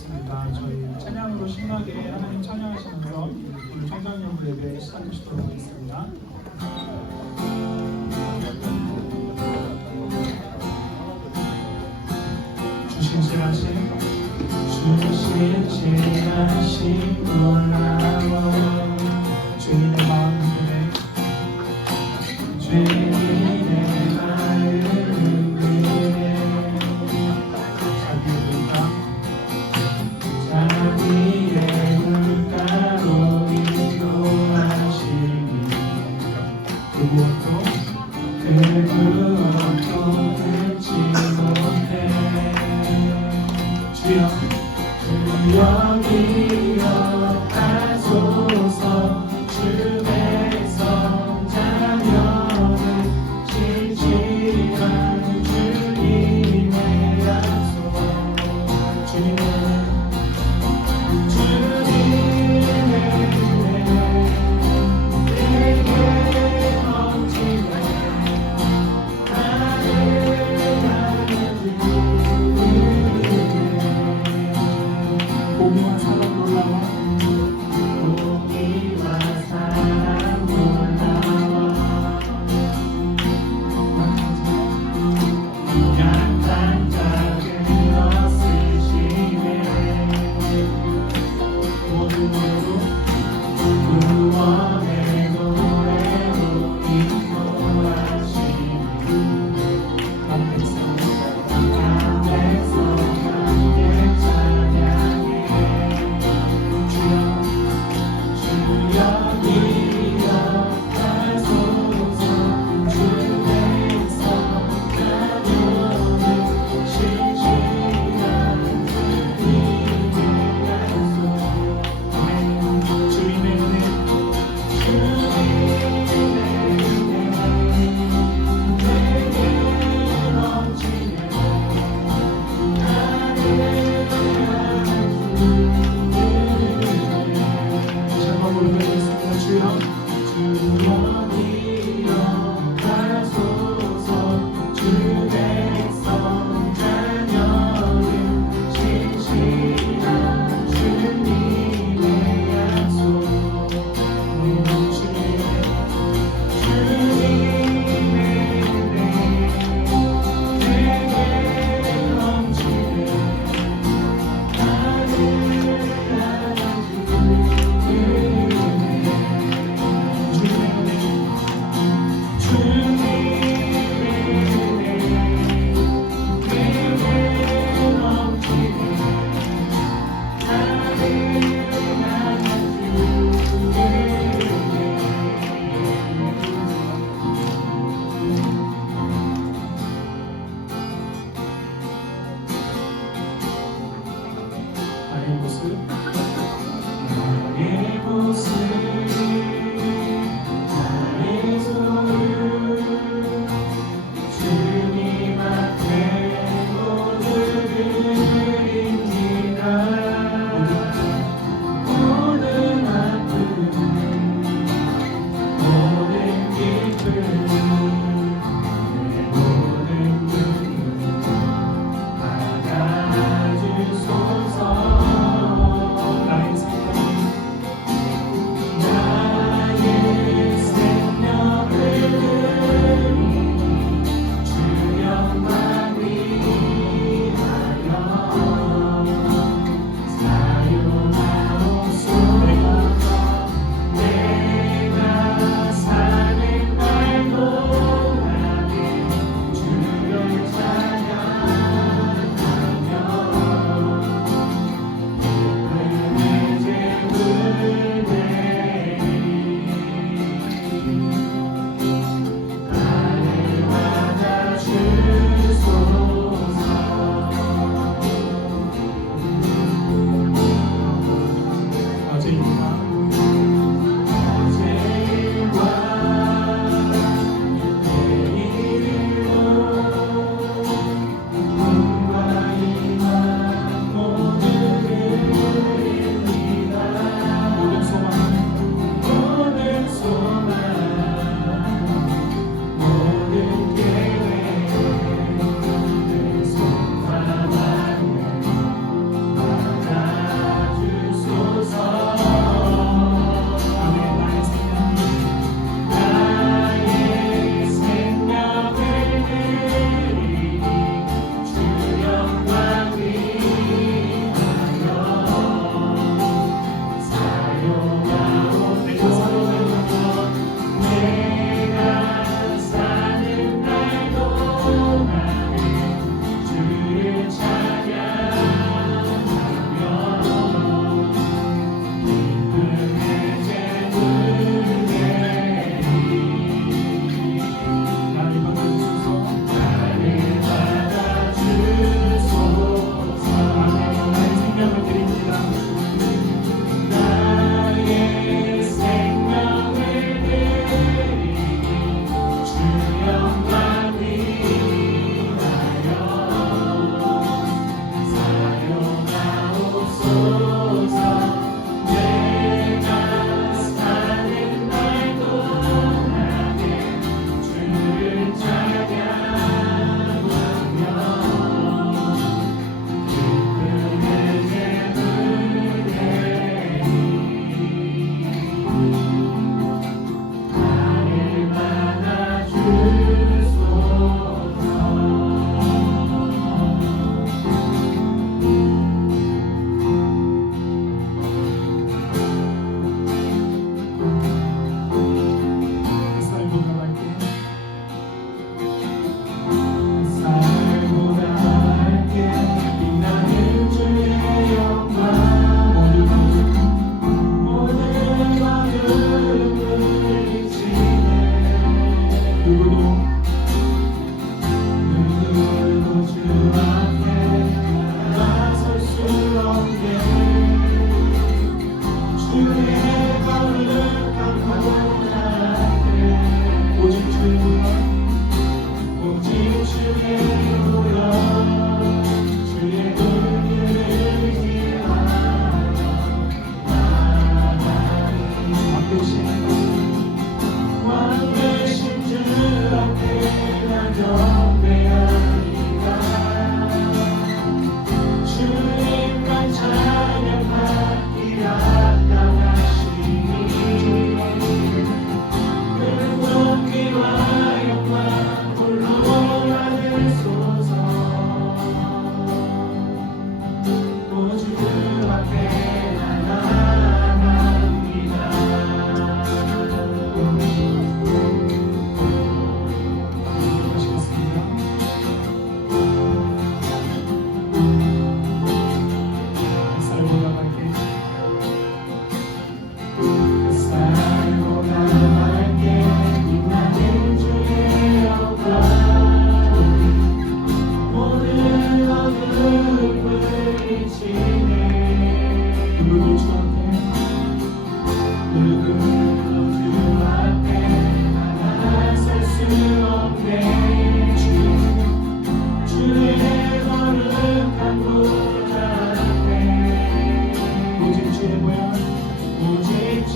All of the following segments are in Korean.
좋습니다. 저희 찬양으로 신나게 하나님 찬양하시면서 오늘 청장년부 예배 시작하시도록 하겠습니다. 주신실하신 놀라워 주님의 마음을 주님의 마음을 그래 자기의 물가로 인도하시니 그 무엇도 끊지 못해 주여 기억하소서 주 백성 자녀를 진실한 주님의 약속 주님의 내게 넘치네 공의와 사랑 놀라워 공의와 사랑 놀라워 약한 자를 넣으시네 모든 예로 구원의 노래로 인도하시니 한 백성 함께 찬양해 주여 기억하소서 주 백성 자녀를 신실한 주님의 약속 주님의 은혜 내게 넘치네 주여 기억하소서 주 백성 자녀를 신실한 주님의 약속 주님의 내게 넘치네 나의 모습 나의 소유 주님 앞에 모두 드립니다 모든 아픔 모든 기쁨 내 모든 눈물 받아주소서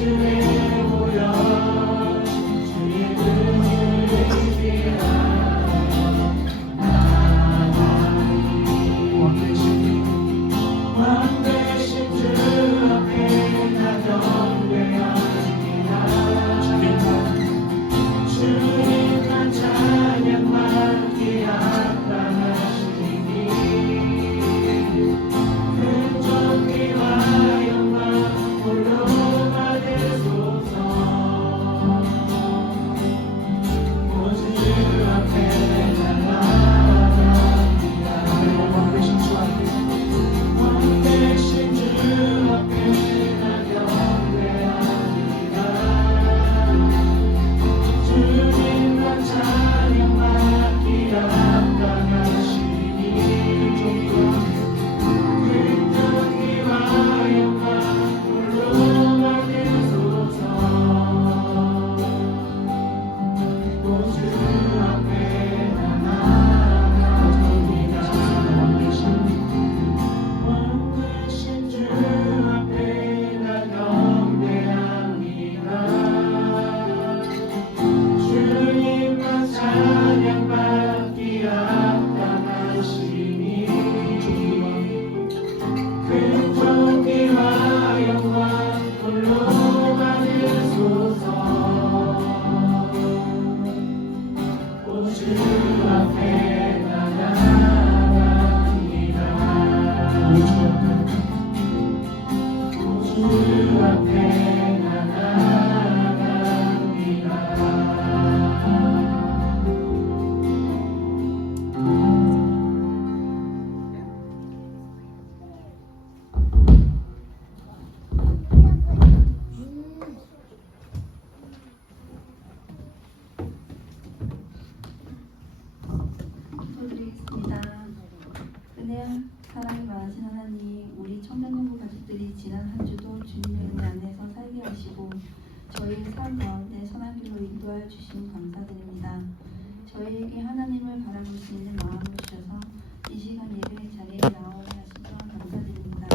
주에 모여 주의 은혜를 위하여 왕 대신 주 앞에 나 경배합니다. 주님만 찬양만 기합당하시니 큰 존귀와 영광 홀로 받으소서. 오직 주 앞에 나 나아갑니다. 왕 대신 주 앞에 왕 대신 주 앞에 나 경배합니다. 주님만 찬양만 기합당하시니 큰 존귀와 영광 홀로 받으소서. 오직 주 앞에 나 나아갑니다. 왕 대신 주 앞에 나 경배합니다. 주님만 찬양받기 합당하시니 큰 존귀와 영광 홀로 받으소서. 오직 주 앞에 나 나아갑니다. 주 앞에 나 나아갑니다. 기도드리겠습니다. 은혜와 사랑이 많으신 하나님, 우리 청년연구 가족들이 지난 한 주도 주님의 은혜 안에서 살게 하시고 저희의 삶 가운데 선한 길로 인도하여 주심 감사드립니다. 저희에게 하나님을 바라볼 수 있는 마음을 주셔서 이 시간 예배의 자리에 나오게 하신 것 감사드립니다.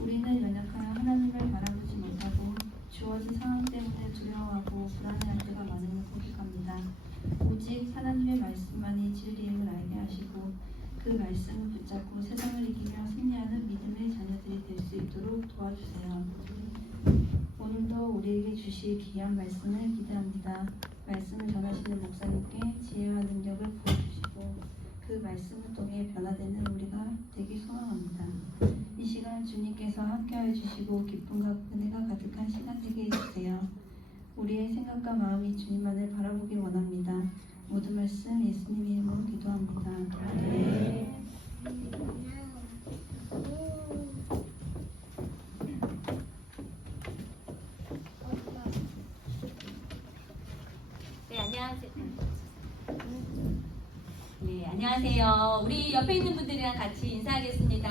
우리는 연약하여 하나님을 바라보지 못하고 주어진 상황 때문에 두려워하고 불안해할 때가 많음을 고백합니다. 오직 하나님의 말씀만이 진리임을 알게 하시고 그 말씀을 붙잡고 세상을 이기며 승리하는 믿음의 자녀들이 될 수 있도록 도와주세요. 오늘도 우리에게 주실 귀한 말씀을 기대합니다. 말씀을 전하시는 목사님께 지혜와 능력을 부어주시고 그 말씀을 통해 변화되는 우리가 되기 소망합니다. 이 시간 주님께서 함께하여 주시고 기쁨과 은혜가 가득한 시간 되게 해주세요. 우리의 생각과 마음이 주님만을 바라보길 원합니다. 모든 말씀 예수님 이름으로 기도합니다. 아멘. 네, 안녕하세요. 네, 안녕하세요. 우리 옆에 있는 분들이랑 같이 인사하겠습니다.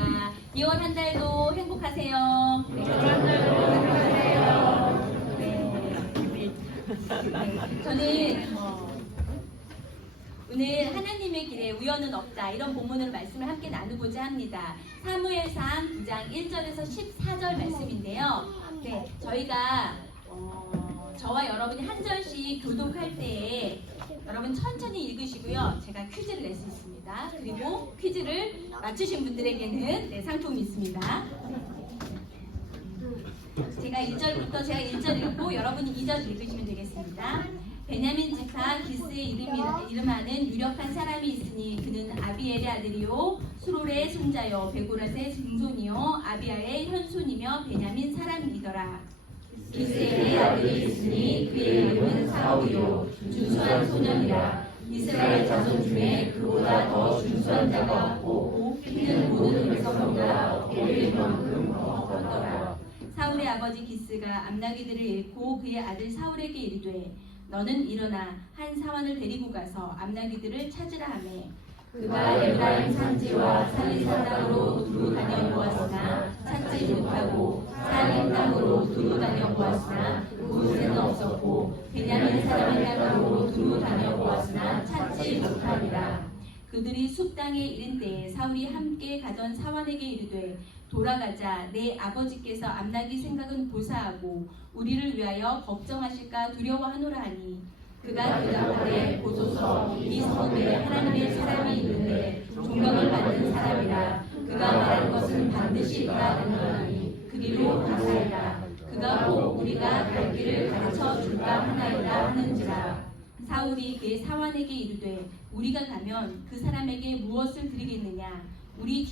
2월 한 달도 행복하세요. 네, 2월 한 달도 행복하세요. 네. 저는 오늘 하나님의 길에 우연은 없다 이런 본문으로 말씀을 함께 나누고자 합니다. 사무엘상 9장 1절에서 14절 말씀인데요. 네, 저희가 저와 여러분이 한 절씩 교독할 때에 여러분 천천히 읽으시고요. 제가 퀴즈를 낼 수 있습니다. 그리고 퀴즈를 맞추신 분들에게는 상품이 있습니다. 제가 1절 읽고 여러분이 2절 읽으시면 되겠습니다. 베냐민 지파 기스의 이름하는 유력한 사람이 있으니 그는 아비엘의 아들이요 수롤의 손자요 베고라스의 증손이요 아비아의 현손이며 베냐민 사람이더라. 기스의 아들이 있으니 그의 이름은 사울이요 준수한 소년이라. 이스라엘 자손 중에 그보다 더 준수한 자가 없고 피는 모든 백성보다 어릴 만큼 더 컸더라. 사울의 아버지 기스가 암나기들을 잃고 그의 아들 사울에게 이르되 너는 일어나 한 사원을 데리고 가서 암나기들을 찾으라 하매 그가 에브라임 산지와 살리사 땅으로 두루 다녀보았으나 찾지 못하고 살림 땅으로 두루 다녀보았으나 그곳에는 없었고 베냐민 사람의 땅으로 두루 다녀보았으나 찾지 못하니라. 그들이 숲 땅에 이른 때에 사울이 함께 가던 사원에게 이르되 돌아가자. 내 아버지께서 암나기 생각은 보사하고 우리를 위하여 걱정하실까 두려워하노라 하니 그가 대답하되 보소서 이 성에 하나님의 사람이 있는데 존경을 받는 사람이라 그가 말한 것은 반드시 이루어지노니 그리로 가사이다. 그가 꼭 우리가 갈 길을 가르쳐 줄까 하나이다 하는지라. 사울이 그의 사환에게 이르되 우리가 가면 그 사람에게 무엇을 드리겠느냐. 우리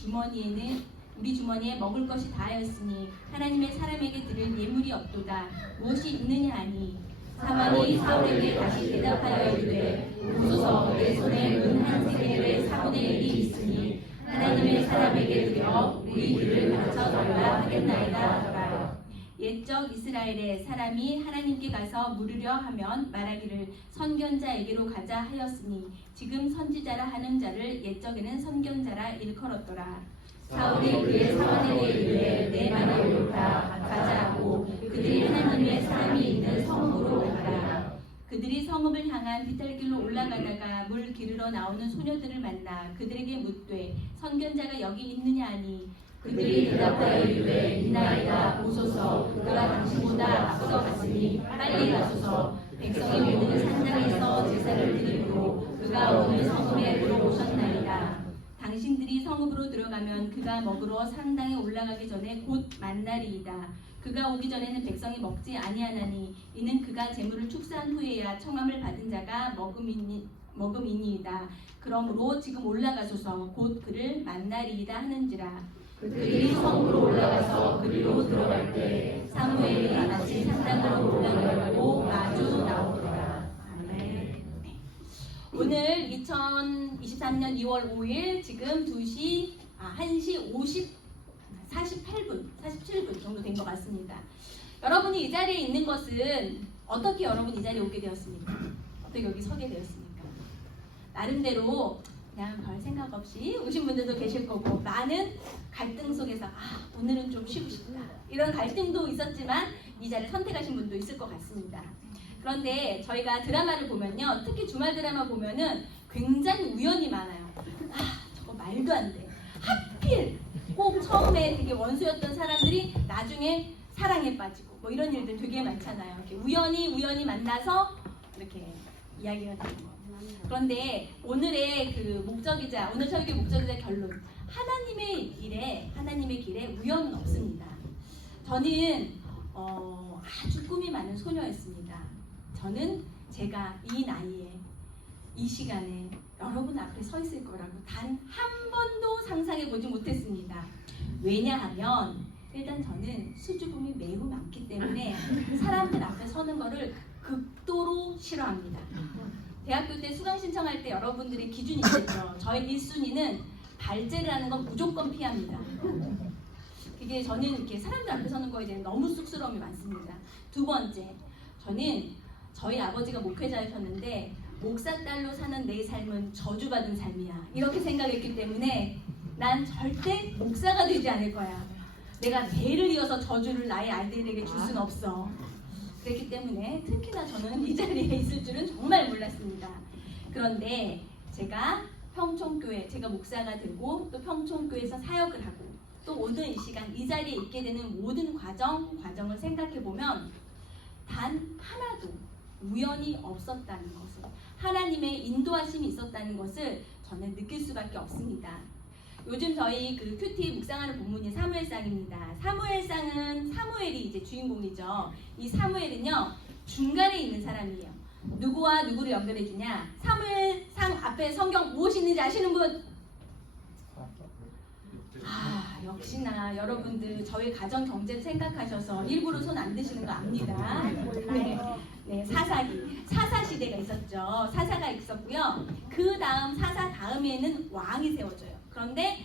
주머니에 먹을 것이 다하였으니 하나님의 사람에게 드릴 예물이 없도다. 무엇이 있느냐 하니 사환이 사울에게 다시 대답하여 이르되 보소서 내 손에 은 한 세겔의 4분의 1이 있으니 하나님의 사람에게 드려 우리 길을 가르쳐 달라 하겠나이다 하더라. 옛적 이스라엘의 사람이 하나님께 가서 물으려 하면 말하기를 선견자에게로 가자 하였으니 지금 선지자라 하는 자를 옛적에는 선견자라 일컬었더라. 사울이 그의 사원에게 이르되 내 말이 옳다. 가자 하고 그들이 하나님의 사람이 있는 성읍으로 가더라. 그들이 성읍을 향한 비탈길로 올라가다가 물 기르러 나오는 소녀들을 만나 그들에게 묻되 선견자가 여기 있느냐 하니 그들이 대답하여 이르되 있나이다. 보소서 그가 당신보다 앞서 갔으니 빨리 가소서. 백성이 모든 산당에서 제사를 드리므로 그가 오늘 성읍에 들어오셨나이다. 당신들이 성읍으로 들어가면 그가 먹으러 산당에 올라가기 전에 곧 만날이이다. 그가 오기 전에는 백성이 먹지 아니하나니 이는 그가 재물을 축사한 후에야 청함을 받은 자가 먹음이니이다. 그러므로 지금 올라가소서. 곧 그를 만날이이다 하는지라. 그들이 성으로 올라가서 그리로 들어갈 때 사무엘이 마치 산당으로 올라가려고 마주 나오더라. 아멘. 오늘 2023년 2월 5일 지금 1시 47분 정도 된 것 같습니다. 여러분이 이 자리에 있는 것은 어떻게 여러분이 이 자리에 오게 되었습니까? 어떻게 여기 서게 되었습니까? 나름대로 그냥 별 생각 없이 오신 분들도 계실 거고 많은 갈등 속에서 오늘은 좀 쉬고 싶다 이런 갈등도 있었지만 이 자리를 선택하신 분도 있을 것 같습니다. 그런데 저희가 드라마를 보면요, 특히 주말 드라마 보면은 굉장히 우연이 많아요. 저거 말도 안 돼. 하필 꼭 처음에 되게 원수였던 사람들이 나중에 사랑에 빠지고 뭐 이런 일들 되게 많잖아요. 이렇게 우연히 만나서 이렇게 이야기가 되는 거. 그런데 오늘의 그 목적이자 오늘 설교 목적이자 결론, 하나님의 길에 우연은 없습니다. 저는 아주 꿈이 많은 소녀였습니다. 저는 제가 이 나이에 이 시간에 여러분 앞에 서 있을 거라고 단 한 번도 상상해 보지 못했습니다. 왜냐하면 일단 저는 수줍음이 매우 많기 때문에 사람들 앞에 서는 거를 극도로 싫어합니다. 대학교 때 수강 신청할 때 여러분들이 기준이 있겠죠. 저희 1순위는 발제를 하는 건 무조건 피합니다. 그게 저는 이렇게 사람들 앞에 서는 거에 대해 너무 쑥스러움이 많습니다. 두 번째, 저는 저희 아버지가 목회자이셨는데 목사 딸로 사는 내 삶은 저주받은 삶이야 이렇게 생각했기 때문에 난 절대 목사가 되지 않을 거야. 내가 대를 이어서 저주를 나의 아이들에게 줄 수는 없어. 그렇기 때문에 특히나 저는 이 자리에 있을 줄은 정말 몰랐습니다. 그런데 제가 제가 목사가 되고 또 평촌교회에서 사역을 하고 또 오늘 이 시간 이 자리에 있게 되는 모든 과정을 생각해 보면 단 하나도 우연이 없었다는 것을, 하나님의 인도하심이 있었다는 것을 저는 느낄 수밖에 없습니다. 요즘 저희 그 큐티 묵상하는 본문이 사무엘상입니다. 사무엘상은 사무엘이 이제 주인공이죠. 이 사무엘은요 중간에 있는 사람이에요. 누구와 누구를 연결해 주냐? 사무엘상 앞에 성경 무엇이 있는지 아시는 분? 역시나 여러분들 저희 가정 경제를 생각하셔서 일부러 손 안 드시는 거 압니다. 네, 사사 시대가 있었죠. 사사가 있었고요. 그 다음 사사 다음에는 왕이 세워져요. 그런데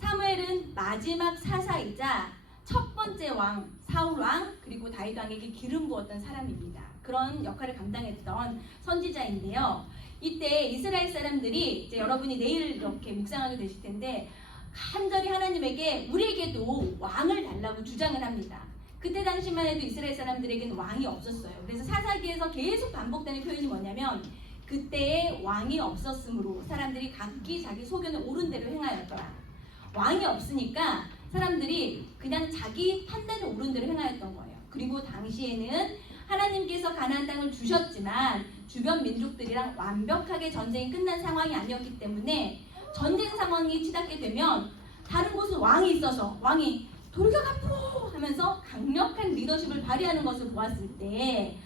사무엘은 마지막 사사이자 첫 번째 왕 사울 왕 그리고 다윗 왕에게 기름 부었던 사람입니다. 그런 역할을 감당했던 선지자인데요. 이때 이스라엘 사람들이 이제 여러분이 내일 이렇게 묵상하게 되실 텐데 간절히 하나님에게 우리에게도 왕을 달라고 주장을 합니다. 그때 당시만 해도 이스라엘 사람들에게는 왕이 없었어요. 그래서 사사기에서 계속 반복되는 표현이 뭐냐면 그때의 왕이 없었으므로 사람들이 각기 자기 소견을 옳은 대로 행하였더라. 왕이 없으니까 사람들이 그냥 자기 판단이 옳은 대로 행하였던 거예요. 그리고 당시에는 하나님께서 가나안 땅을 주셨지만 주변 민족들이랑 완벽하게 전쟁이 끝난 상황이 아니었기 때문에 전쟁 상황이 치닫게 되면 다른 곳은 왕이 있어서 왕이 돌격 앞으로 하면서 강력한 리더십을 발휘하는 것을 보았을 때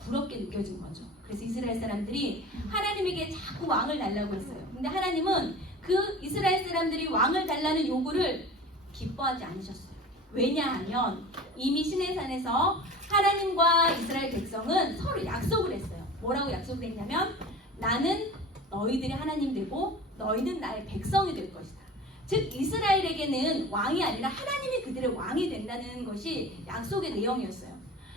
부럽게 느껴진 거죠. 그래서 이스라엘 사람들이 하나님에게 자꾸 왕을 달라고 했어요. 근데 하나님은 그 이스라엘 사람들이 왕을 달라는 요구를 기뻐하지 않으셨어요. 왜냐하면 이미 시내산에서 하나님과 이스라엘 백성은 서로 약속을 했어요. 뭐라고 약속을 했냐면 나는 너희들의 하나님 되고 너희는 나의 백성이 될 것이다. 즉 이스라엘에게는 왕이 아니라 하나님이 그들의 왕이 된다는 것이 약속의 내용이었어요.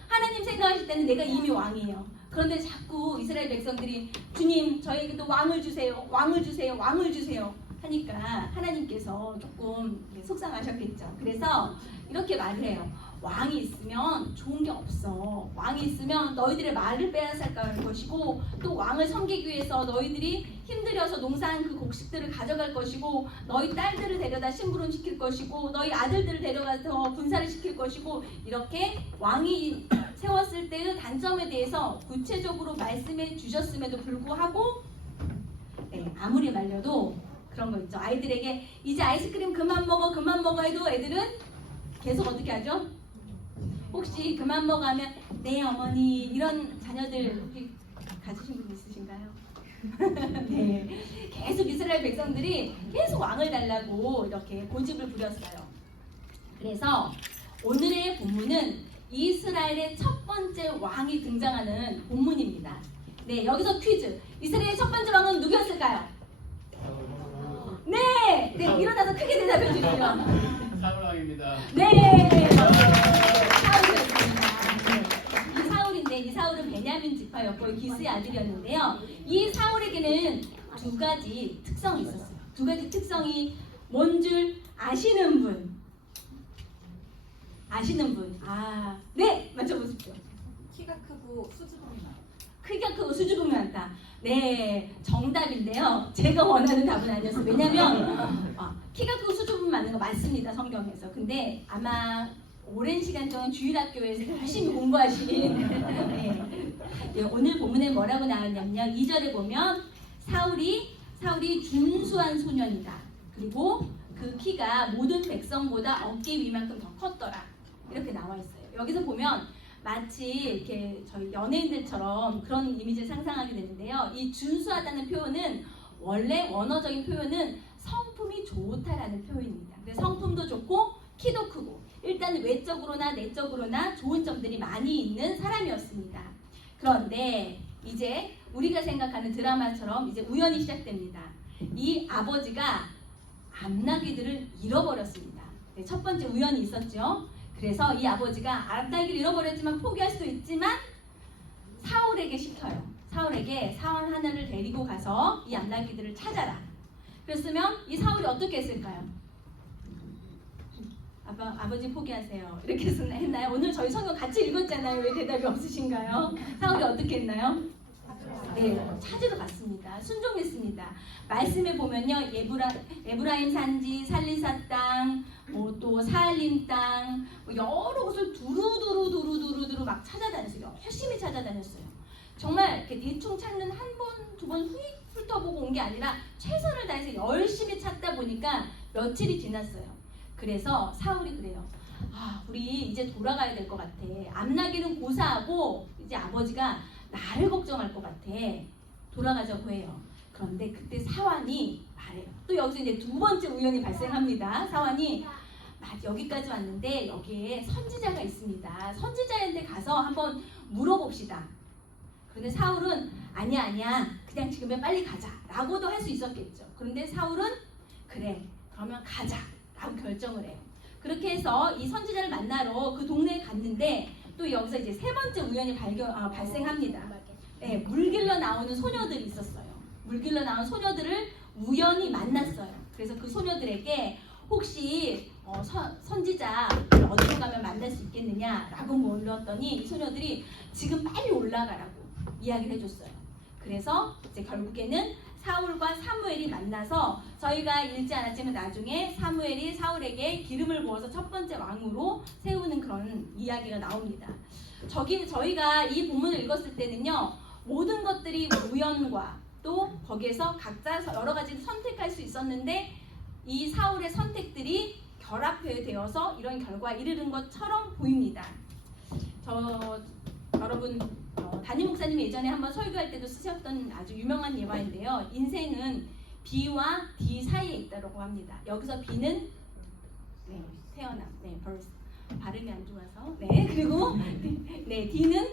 하나님 생각하실 때는 내가 이미 왕이에요. 그런데 자꾸 이스라엘 백성들이 주님 저희에게도 왕을 주세요. 왕을 주세요. 왕을 주세요. 하니까 하나님께서 조금 속상하셨겠죠. 그래서 이렇게 말을 해요. 왕이 있으면 좋은 게 없어. 왕이 있으면 너희들의 말을 빼앗아갈 것이고 또 왕을 섬기기 위해서 너희들이 힘들여서 농사한 그 곡식들을 가져갈 것이고 너희 딸들을 데려다 심부름 시킬 것이고 너희 아들들을 데려가서 군사를 시킬 것이고 이렇게 왕이 세웠을 때의 단점에 대해서 구체적으로 말씀해 주셨음에도 불구하고 아무리 말려도 그런 거 있죠. 아이들에게 이제 아이스크림 그만 먹어 해도 애들은 계속 어떻게 하죠? 혹시 그만 먹어 하면 네 어머니 이런 자녀들 혹시 가지신 분 있으신가요? 네, 계속 이스라엘 백성들이 계속 왕을 달라고 이렇게 고집을 부렸어요. 그래서 오늘의 본문은 이스라엘의 첫 번째 왕이 등장하는 본문입니다. 네, 여기서 퀴즈. 이스라엘의 첫 번째 왕은 누구였을까요? 네, 일어나서 크게 대답해 주시죠. 사울왕입니다. 네, 사울이었습니다. 이 사울인데 이 사울은 베냐민 지파였고 기스의 아들이었는데요. 이 사울에게는 두 가지 특성이 있었어요. 두 가지 특성이 뭔 줄 아시는 분? 아시는 분? 네, 맞춰보십시오. 키가 크고 수줍음이 많아. 크기가 크고 수줍음이 많다. 네, 정답인데요. 제가 원하는 답은 아니었어요. 왜냐면 키가 크고 수줍음이 많은 거 맞습니다. 성경에서. 근데 아마 오랜 시간 동안 주일학교에서 열심히 공부하신 네, 오늘 본문에 뭐라고 나왔냐면요. 2절에 보면 사울이 준수한 소년이다. 그리고 그 키가 모든 백성보다 어깨 위만큼 더 컸더라. 이렇게 나와 있어요. 여기서 보면 마치 이렇게 저희 연예인들처럼 그런 이미지를 상상하게 되는데요. 이 준수하다는 표현은 원래 원어적인 표현은 성품이 좋다라는 표현입니다. 그래서 성품도 좋고 키도 크고 일단 외적으로나 내적으로나 좋은 점들이 많이 있는 사람이었습니다. 그런데 이제 우리가 생각하는 드라마처럼 이제 우연이 시작됩니다. 이 아버지가 암나귀들을 잃어버렸습니다. 네, 첫 번째 우연이 있었죠. 그래서 이 아버지가 암나귀를 잃어버렸지만 포기할 수도 있지만 사울에게 시켜요. 사울에게 사원 하나를 데리고 가서 이 암나귀들을 찾아라. 그랬으면 이 사울이 어떻게 했을까요? 아버지 포기하세요. 이렇게 했나요? 오늘 저희 성경 같이 읽었잖아요. 왜 대답이 없으신가요? 사울이 어떻게 했나요? 네, 찾으러 갔습니다. 순종했습니다. 말씀에 보면요, 에브라임 산지, 살리사 땅, 또 사알림 땅, 여러 곳을 두루두루 막 찾아다녔어요. 열심히 찾아다녔어요. 정말 이렇게 대충 찾는 한 번, 두 번 훑어보고 온 게 아니라 최선을 다해서 열심히 찾다 보니까 며칠이 지났어요. 그래서 사울이 그래요. 우리 이제 돌아가야 될 것 같아. 암나귀는 고사하고 이제 아버지가 나를 걱정할 것 같아. 돌아가자고 해요. 그런데 그때 사환이 말해요. 또 여기서 이제 두 번째 우연이 발생합니다. 사환이 여기까지 왔는데 여기에 선지자가 있습니다. 선지자한테 가서 한번 물어봅시다. 그런데 사울은 아니야 그냥 지금은 빨리 가자 라고도 할 수 있었겠죠. 그런데 사울은 그래 그러면 가자 라고 결정을 해요. 그렇게 해서 이 선지자를 만나러 그 동네에 갔는데 또 여기서 이제 세 번째 우연이 발생합니다. 네, 물길러 나오는 소녀들이 있었어요. 물길러 나온 소녀들을 우연히 만났어요. 그래서 그 소녀들에게 혹시 선지자 어디로 가면 만날 수 있겠느냐라고 물었더니 이 소녀들이 지금 빨리 올라가라고 이야기를 해줬어요. 그래서 이제 결국에는 사울과 사무엘이 만나서 저희가 읽지 않았지만 나중에 사무엘이 사울에게 기름을 부어서 첫 번째 왕으로 세우는 그런 이야기가 나옵니다. 저희가 이 본문을 읽었을 때는요, 모든 것들이 우연과 또 거기에서 각자 여러 가지 선택할 수 있었는데 이 사울의 선택들이 결합되어서 이런 결과에 이르는 것처럼 보입니다. 여러분 담임 목사님이 예전에 한번 설교할 때도 쓰셨던 아주 유명한 예화인데요. 인생은 B와 D 사이에 있다고 합니다. 여기서 B는 태어남, birth. 발음이 안 좋아서 그리고 D는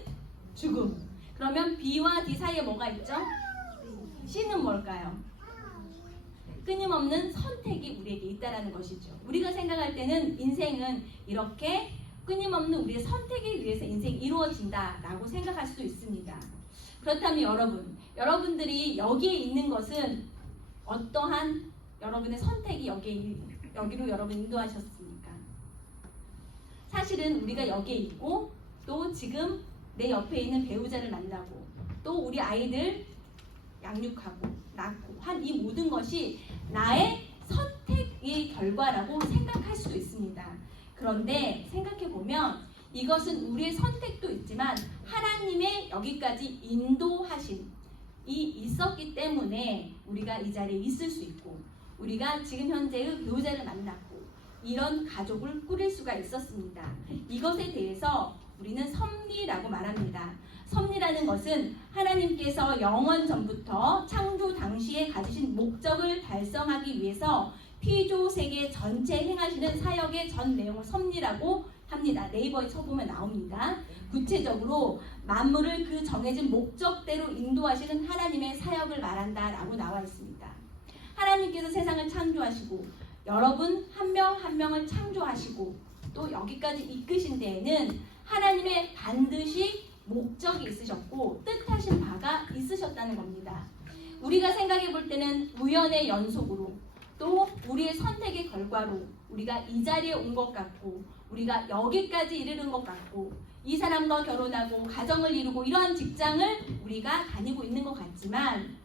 죽음. 그러면 B와 D 사이에 뭐가 있죠? C는 뭘까요? 끊임없는 선택이 우리에게 있다라는 것이죠. 우리가 생각할 때는 인생은 이렇게 끊임없는 우리의 선택에 의해서 인생이 이루어진다라고 생각할 수도 있습니다. 그렇다면 여러분들이 여기에 있는 것은 어떠한 여러분의 선택이 여기로 여러분 인도하셨습니까? 사실은 우리가 여기에 있고 또 지금 내 옆에 있는 배우자를 만나고 또 우리 아이들 양육하고 낳고 한 이 모든 것이 나의 선택의 결과라고 생각할 수도 있습니다. 그런데 생각해보면 이것은 우리의 선택도 있지만 하나님의 여기까지 인도하심이 있었기 때문에 우리가 이 자리에 있을 수 있고 우리가 지금 현재의 배우자를 만났고 이런 가족을 꾸릴 수가 있었습니다. 이것에 대해서 우리는 섭리라고 말합니다. 섭리라는 것은 하나님께서 영원 전부터 창조 당시에 가지신 목적을 달성하기 위해서 피조 세계 전체 행하시는 사역의 전 내용을 섭리라고 합니다. 네이버에 쳐보면 나옵니다. 구체적으로 만물을 그 정해진 목적대로 인도하시는 하나님의 사역을 말한다라고 나와 있습니다. 하나님께서 세상을 창조하시고 여러분 한 명 한 명을 창조하시고 또 여기까지 이끄신 데에는 하나님의 반드시 목적이 있으셨고 뜻하신 바가 있으셨다는 겁니다. 우리가 생각해 볼 때는 우연의 연속으로 또 우리의 선택의 결과로 우리가 이 자리에 온 것 같고 우리가 여기까지 이르는 것 같고 이 사람과 결혼하고 가정을 이루고 이러한 직장을 우리가 다니고 있는 것 같지만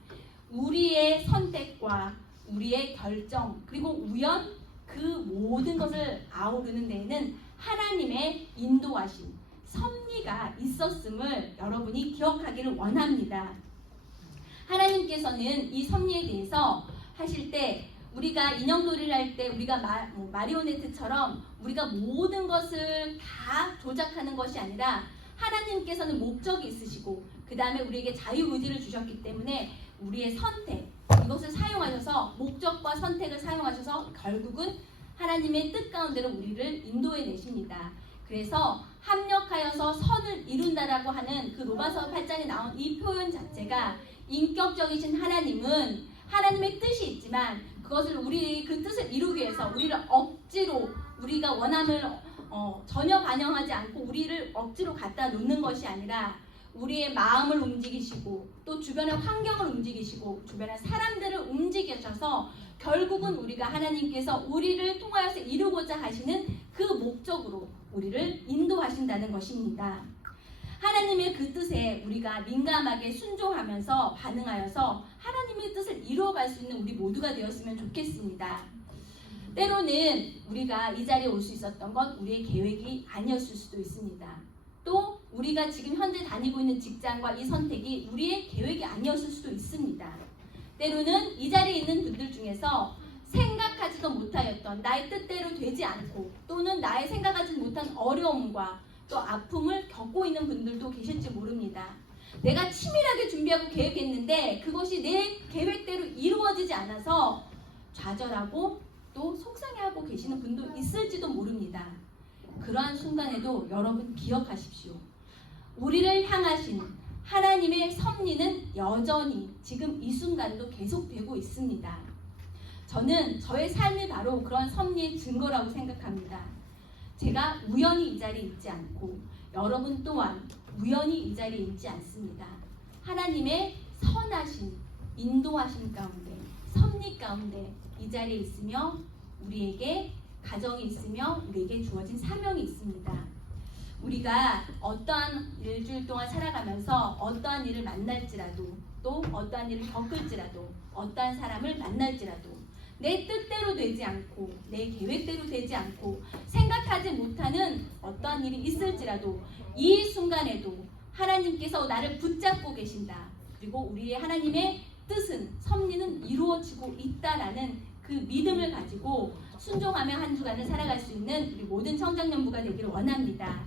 우리의 선택과 우리의 결정 그리고 우연 그 모든 것을 아우르는 데에는 하나님의 인도하심 섭리가 있었음을 여러분이 기억하기를 원합니다. 하나님께서는 이 섭리에 대해서 하실 때 우리가 인형놀이를 할 때 우리가 마리오네트처럼 우리가 모든 것을 다 조작하는 것이 아니라 하나님께서는 목적이 있으시고 그 다음에 우리에게 자유의지를 주셨기 때문에 우리의 선택 이것을 사용하셔서 목적과 선택을 사용하셔서 결국은 하나님의 뜻 가운데로 우리를 인도해 내십니다. 그래서 합력하여서 선을 이룬다라고 하는 그 로마서 8장에 나온 이 표현 자체가 인격적이신 하나님은 하나님의 뜻이 있지만 그것을 우리 그 뜻을 이루기 위해서 우리를 억지로 우리가 원함을 전혀 반영하지 않고 우리를 억지로 갖다 놓는 것이 아니라 우리의 마음을 움직이시고 또 주변의 환경을 움직이시고 주변의 사람들을 움직이셔서 결국은 우리가 하나님께서 우리를 통하여서 이루고자 하시는 그 목적으로 우리를 인도하신다는 것입니다. 하나님의 그 뜻에 우리가 민감하게 순종하면서 반응하여서 하나님의 뜻을 이루어갈 수 있는 우리 모두가 되었으면 좋겠습니다. 때로는 우리가 이 자리에 올 수 있었던 건 우리의 계획이 아니었을 수도 있습니다. 또 우리가 지금 현재 다니고 있는 직장과 이 선택이 우리의 계획이 아니었을 수도 있습니다. 때로는 이 자리에 있는 분들 중에서 생각하지도 못하였던 나의 뜻대로 되지 않고 또는 나의 생각하지 못한 어려움과 또 아픔을 겪고 있는 분들도 계실지 모릅니다. 내가 치밀하게 준비하고 계획했는데 그것이 내 계획대로 이루어지지 않아서 좌절하고 또 속상해하고 계시는 분도 있을지도 모릅니다. 그러한 순간에도 여러분 기억하십시오. 우리를 향하신 하나님의 섭리는 여전히 지금 이 순간도 계속되고 있습니다. 저는 저의 삶이 바로 그런 섭리의 증거라고 생각합니다. 제가 우연히 이 자리에 있지 않고 여러분 또한 우연히 이 자리에 있지 않습니다. 하나님의 선하신 인도하심 가운데 섭리 가운데 이 자리에 있으며 우리에게 가정이 있으며 우리에게 주어진 사명이 있습니다. 우리가 어떠한 일주일 동안 살아가면서 어떠한 일을 만날지라도 또 또 어떠한 일을 겪을지라도 어떠한 사람을 만날지라도 내 뜻대로 되지 않고 내 계획대로 되지 않고 생각하지 못하는 어떠한 일이 있을지라도 이 순간에도 하나님께서 나를 붙잡고 계신다. 그리고 우리의 하나님의 뜻은 섭리는 이루어지고 있다라는 그 믿음을 가지고 순종하며 한 주간을 살아갈 수 있는 우리 모든 청장년부가 되기를 원합니다.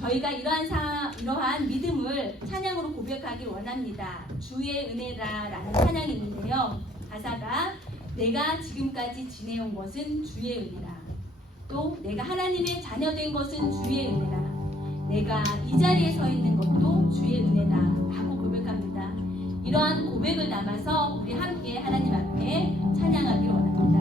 저희가 이러한 믿음을 찬양으로 고백하길 원합니다. 주의 은혜라라는 찬양이 있는데요. 가사가 내가 지금까지 지내온 것은 주의 은혜라. 또 내가 하나님의 자녀된 것은 주의 은혜라. 내가 이 자리에 서 있는 것도 주의 은혜다 라고 고백합니다. 이러한 고백을 담아서 우리 함께 하나님 앞에 찬양하길 원합니다.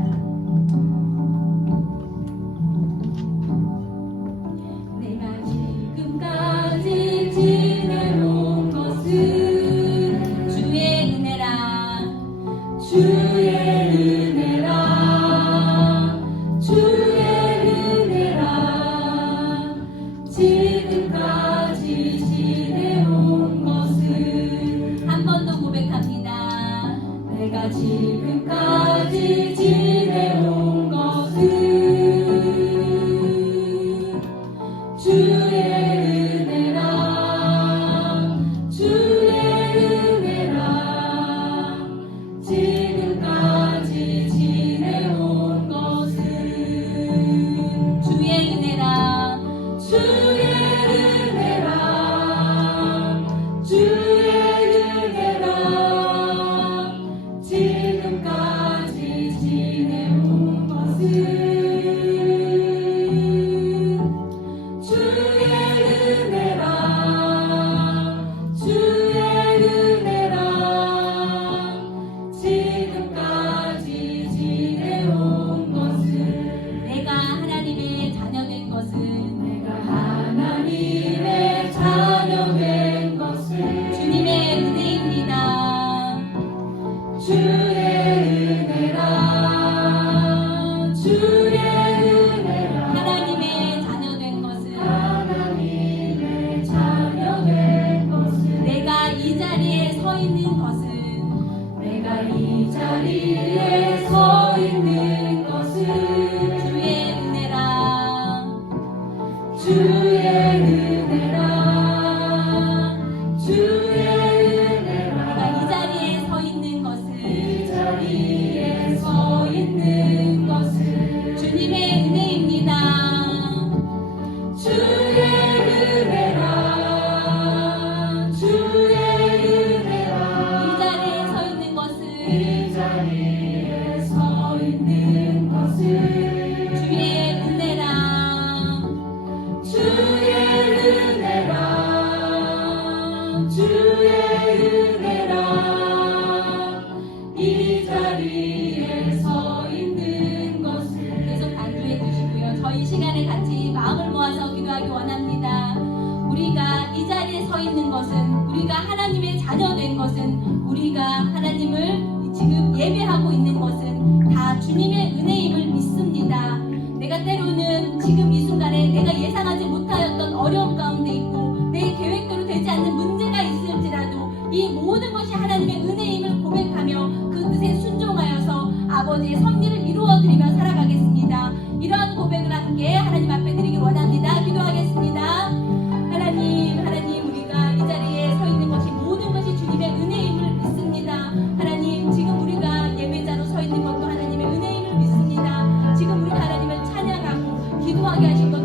내가 지금까지 지내온 것은 주의 은혜라. 주의 은혜라. 주의 은혜라. 지금까지 지내온 것은 한 번 더 고백합니다. 내가 지금까지 지내온 것은 주의 은혜라. 주의 은혜라. 지금까지 지내온 것은 주의 은혜라. 주의 은혜라. 주의 은혜라. 지금까지 지내온 것은 주의 은혜라. 주의 은혜라. 지금까지 지내온 것은 내가 하나님의 자녀된 것은 내가 하나님의 자녀된 것은 주님의 은혜입니다. 주의 은혜라. 주의 은혜라. 하나님의 자녀된 것은 하나님의 자녀된 것은 내가 이 자리에 서 있는 것은 내가 이 자리에 서 있는 것은 주의 은혜라. 주의 은혜라. 주의 은혜라. 내가 이 자리에 서 있는 것은 이 자리에 서 있는 것은 주님의 은혜입니다. 주의 은혜라. 주의 은혜라. 이 자리에 서 있는 것은 이 자리에 서 있는 것은 주의 은혜라. 주의 은혜라. 주의 은혜라. 이 자리에 서 있는 것은 계속 간주해 주시고요. 저희 시간에 같이 마음을 모아서 기도하기 원합니다. 우리가 이 자리에 서 있는 것은 우리가 하나님의 자녀된 것은 우리가 하나님을 지금 예배하고 있는 것은 다 주님의 은혜임을 믿습니다. 내가 때로는 지금 이 순간에 내가 예상하지 못하였던 어려움 가운데 있고 내 계획대로 되지 않는 문제가 있을지라도 이 모든 것이 하나님의 은혜임을 고백하며 그 뜻에 순종하여서 아버지의 섭리를 이루어드리며 살아가겠습니다. 이러한 고백을 함께 하나님 앞에 드리길 원합니다. 기도하겠습니다. 하나님 우리가 이 자리에 서 있는 것이 모든 것이 주님의 은혜임을 믿습니다. 하나님 지금 우리가 예배자로 서 있는 것도 하나님의 은혜임을 믿습니다. 지금 우리가 하나님을 찬양하고 기도하게 하신 것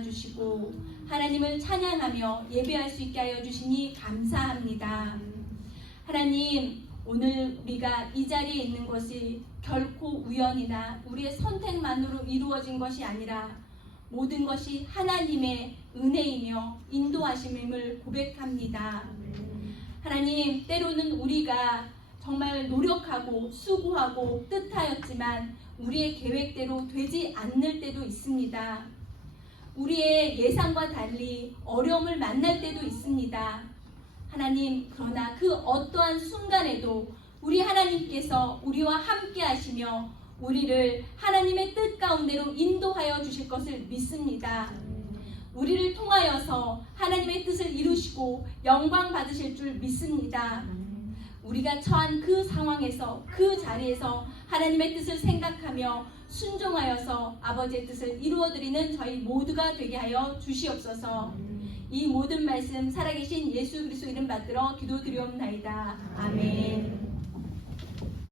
도와주시고 하나님을 찬양하며 예배할 수 있게 하여 주시니 감사합니다. 하나님, 오늘 우리가 이 자리에 있는 것이 결코 우연이나 우리의 선택만으로 이루어진 것이 아니라 모든 것이 하나님의 은혜이며 인도하심임을 고백합니다. 하나님, 때로는 우리가 정말 노력하고 수고하고 뜻하였지만 우리의 계획대로 되지 않을 때도 있습니다. 우리의 예상과 달리 어려움을 만날 때도 있습니다. 하나님, 그러나 그 어떠한 순간에도 우리 하나님께서 우리와 함께 하시며 우리를 하나님의 뜻 가운데로 인도하여 주실 것을 믿습니다. 우리를 통하여서 하나님의 뜻을 이루시고 영광 받으실 줄 믿습니다. 우리가 처한 그 상황에서 그 자리에서 하나님의 뜻을 생각하며 순종하여서 아버지의 뜻을 이루어드리는 저희 모두가 되게 하여 주시옵소서. 이 모든 말씀 살아계신 예수 그리스도 이름 받들어 기도드리옵나이다. 아멘.